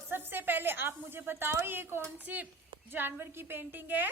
सबसे पहले आप मुझे बताओ ये कौन सी जानवर की पेंटिंग है?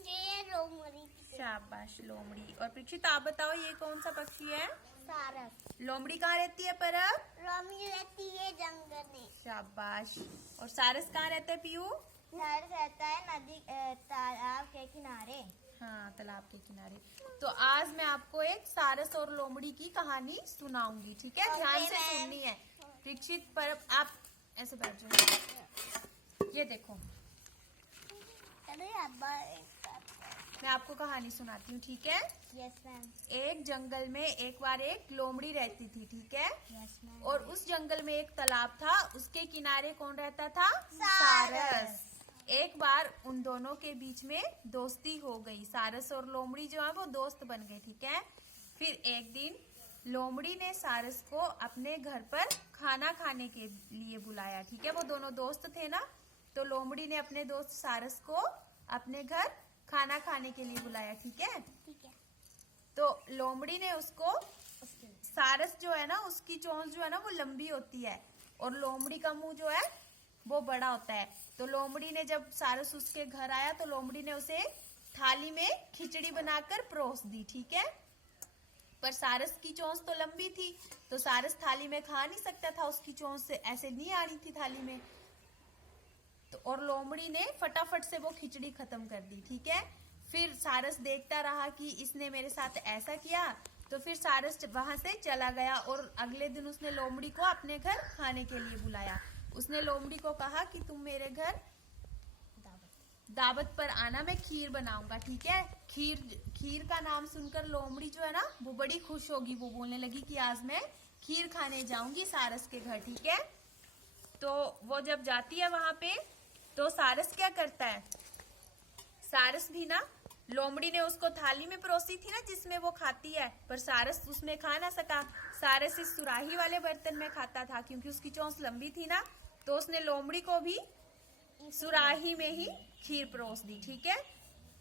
ये लोमड़ी। शाबाश, लोमड़ी। और परीक्षित आप बताओ ये कौन सा पक्षी है? सारस। लोमड़ी कहाँ रहती है परब? लोमड़ी रहती है जंगल में। शाबाश। और सारस कहाँ रहता है पीयू? सारस रहता है नदी तालाब के किनारे। हाँ, तालाब के किनारे। तो आज मैं आपको एक सारस और लोमड़ी की कहानी सुनाऊंगी, ठीक है? ध्यान से सुननी है। परीक्षित परब आप ऐसे बैठ जाओ। ये देखो, मैं आपको कहानी सुनाती हूँ, ठीक है? Yes ma'am. एक जंगल में एक बार एक लोमड़ी रहती थी, ठीक है? Yes ma'am. और उस जंगल में एक तालाब था, उसके किनारे कौन रहता था? सारस। एक बार उन दोनों के बीच में दोस्ती हो गई। सारस और लोमड़ी जो है वो दोस्त बन गए, ठीक है? फिर एक दिन लोमड़ी ने सारस को अपने घर पर खाना खाने के लिए बुलाया, ठीक है? वो दोनों दोस्त थे ना, तो लोमड़ी ने अपने दोस्त सारस को अपने घर खाना खाने के लिए बुलाया, ठीक है? ठीक है। तो लोमड़ी ने उसको, सारस जो है ना उसकी चोंच जो है ना वो लंबी होती है और लोमड़ी का मुंह जो है वो बड़ा होता है। तो लोमड़ी ने जब सारस उसके घर आया तो लोमड़ी ने उसे थाली में खिचड़ी बनाकर परोस दी, ठीक है? पर सारस की चोंच तो लंबी थी तो सारस थाली में खा नहीं सकता था, उसकी चोंच से ऐसे नहीं आ रही थी थाली में। तो और लोमड़ी ने फटाफट से वो खिचड़ी खत्म कर दी, ठीक है? फिर सारस देखता रहा कि इसने मेरे साथ ऐसा किया, तो फिर सारस वहां से चला गया और अगले दिन उसने लोमड़ी को अपने घर खाने के लिए बुलाया। उसने लोमड़ी को कहा कि तुम मेरे घर दावत पर आना, मैं खीर बनाऊंगा, ठीक है? खीर का नाम सुनकर लोमड़ी जो है ना वो बड़ी खुश होगी। वो बोलने लगी कि आज मैं खीर खाने जाऊंगी सारस के घर, ठीक है? तो वो जब जाती है वहां पे तो सारस क्या करता है, सारस भी ना, लोमड़ी ने उसको थाली में परोसी थी ना जिसमें वो खाती है, पर सारस उसमें खा ना सका। सारस इस सुराही वाले बर्तन में खाता था क्योंकि उसकी चोंच लंबी थी ना, तो उसने लोमड़ी को भी सुराही में ही खीर परोस दी, ठीक है?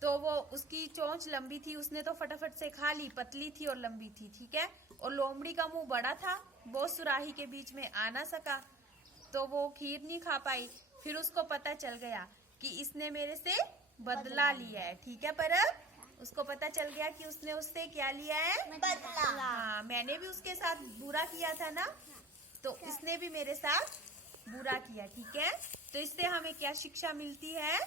तो वो उसकी चोंच लंबी थी, उसने तो फटाफट से खा ली, पतली थी और लंबी थी, ठीक है? और लोमड़ी का मुंह बड़ा था, वो सुराही के बीच में आ ना सका, तो वो खीर नहीं खा पाई। फिर उसको पता चल गया कि इसने मेरे से बदला लिया है, ठीक है? पर उसको पता चल गया कि उसने उससे क्या लिया है? बदला। हाँ, मैंने भी उसके साथ बुरा किया था ना, तो इसने भी मेरे साथ बुरा किया, ठीक है? तो इससे हमें क्या शिक्षा मिलती है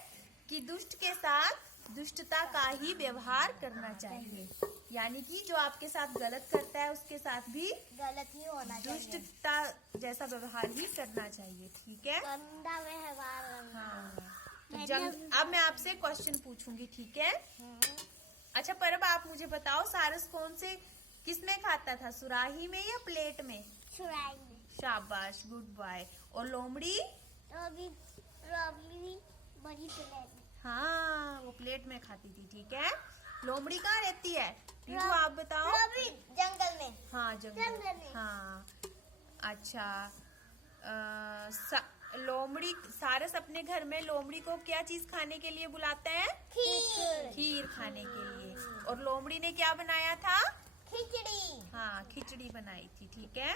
कि दुष्ट के साथ दुष्टता का ही व्यवहार करना चाहिए, यानी कि जो आपके साथ गलत करता है उसके साथ भी गलत ही होना चाहिए, दुष्टता जैसा व्यवहार ही करना चाहिए, ठीक है? गंदा व्यवहार। हाँ। अब मैं आपसे क्वेश्चन पूछूंगी, ठीक है? अच्छा परब, आप मुझे बताओ सारस कौन से किस में खाता था, सुराही में या प्लेट में? सुराही में। शाबाश, गुड बाय। और लोमड़ी? लोमड़ी बड़ी प्लेट में। हाँ, वो प्लेट में खाती थी, ठीक है? लोमड़ी कहाँ रहती है पीहू, आप बताओ? लोमड़ी जंगल में। हाँ, जंगल में। हाँ, अच्छा। लोमड़ी, सारस अपने घर में लोमड़ी को क्या चीज खाने के लिए बुलाता है? खीर खाने के लिए। और लोमड़ी ने क्या बनाया था? खिचड़ी। हाँ, खिचड़ी बनाई थी, ठीक है?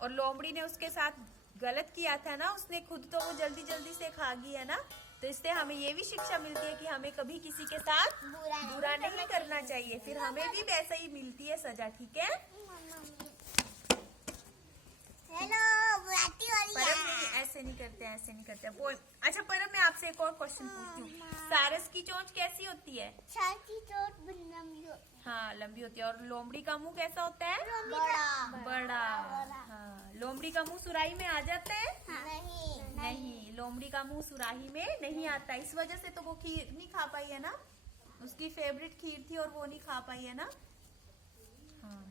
और लोमड़ी ने उसके साथ गलत किया था ना, उसने खुद तो वो जल्दी जल्दी से खा गई है ना, तो इससे हमें ये भी शिक्षा मिलती है कि हमें कभी किसी के साथ बुरा नहीं करना चाहिए, फिर हमें भी वैसे ही मिलती है सजा, ठीक है? हेलो, बुलाती हो रही परम है। नहीं, ऐसे नहीं करते, ऐसे नहीं करते। बोल। अच्छा परम, मैं आपसे एक और क्वेश्चन पूछती हूँ, सारस की चोंच कैसी होती है? सारस की चोंच लंबी होती है। हाँ, लंबी होती है। और लोमड़ी का मुंह कैसा होता है? बड़ा। हाँ, लोमड़ी का मुंह सुराही में आ जाता है? नहीं, लोमड़ी का मुंह सुराही में नहीं आता। इस वजह से तो वो खीर नहीं खा पाई है ना, उसकी फेवरेट खीर थी और वो नहीं खा पाई है ना। हाँ।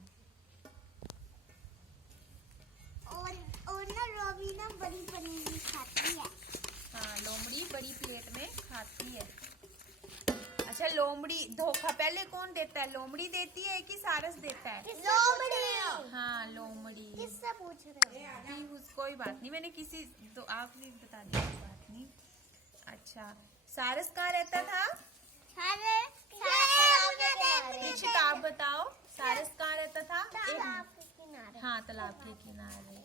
और ना लोमड़ी ना बड़ी बड़ी खाती है। हाँ, लोमड़ी बड़ी प्लेट में खाती है। अच्छा, लोमड़ी धोखा पहले कौन देता है, लोमड़ी देती है कि सारस देता है? लोमड़ी। हाँ, लोमड़ी। किससे पूछ रहे हो? कोई बात नहीं, मैंने किसी तो आप भी बता दी, कोई बात नहीं। अच्छा, सारस कहाँ रहता था? पीछे आप बताओ, सारस कहाँ रहता था? तालाब के किनारे। हाँ, तालाब के किनारे।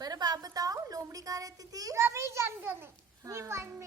पर अब आप बताओ लोमड़ी कहाँ रहती थी? रवि जंगल में हाँ। वन में